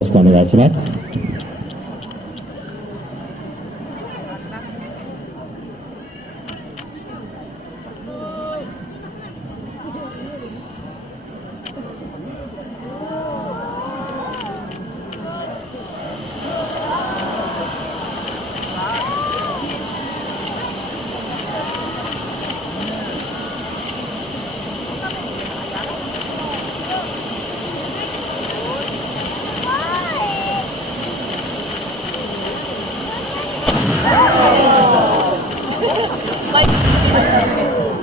ろしくお願いします。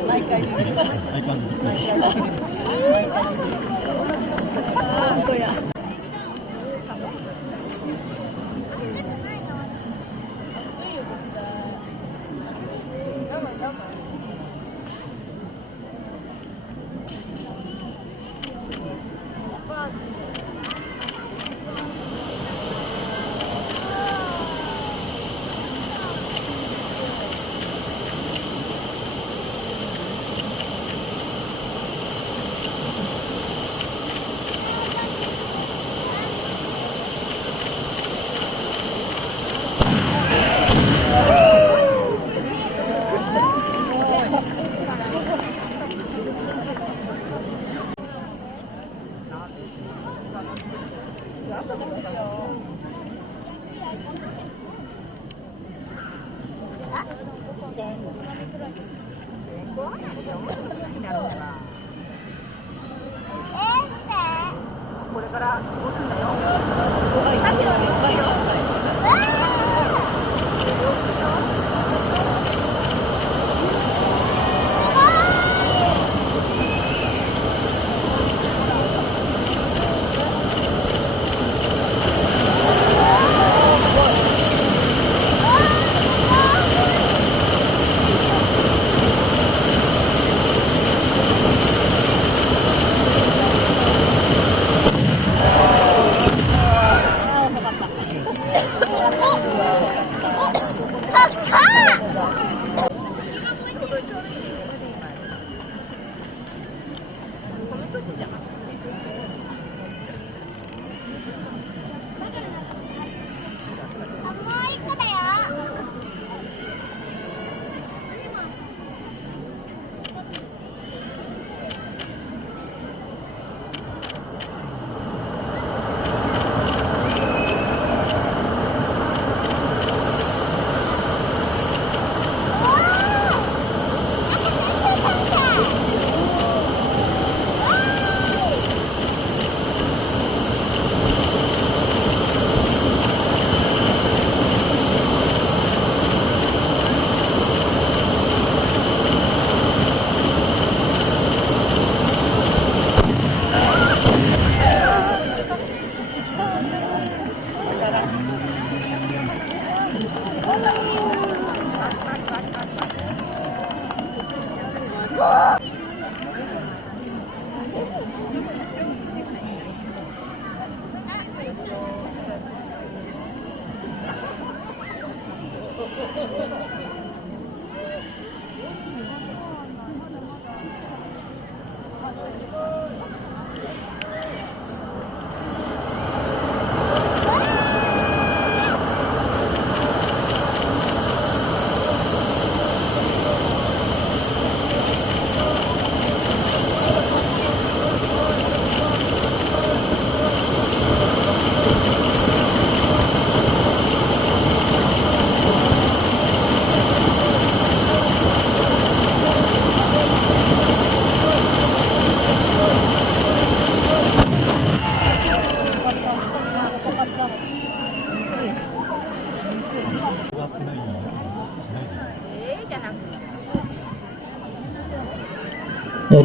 毎回出てる。本当や。これから動くんだよ。さっきのはでっかいよ。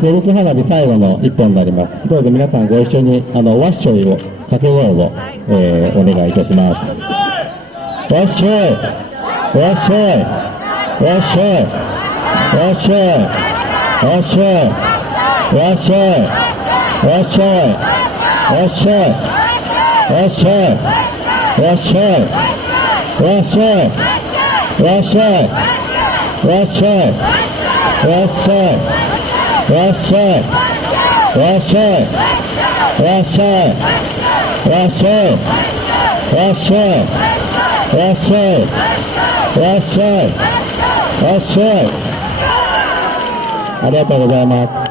手打ち花火最後の1本になります。どうぞ皆さんご一緒にわっしょいを掛け声を、お願いいたします。わっしょい、わっしょい、わっしょい、わっしょい、わっしょい、わっしょい、わっしょい、わっしょい、わっしょい、わっしょい、わっしょい、わっしょい、わっしょい、わっしょい、わっしょい、わっしょい、わっしょい、わっしょい、わっしょいわっしょいわっしょいわっしょいわっしょい。ありがとうございます。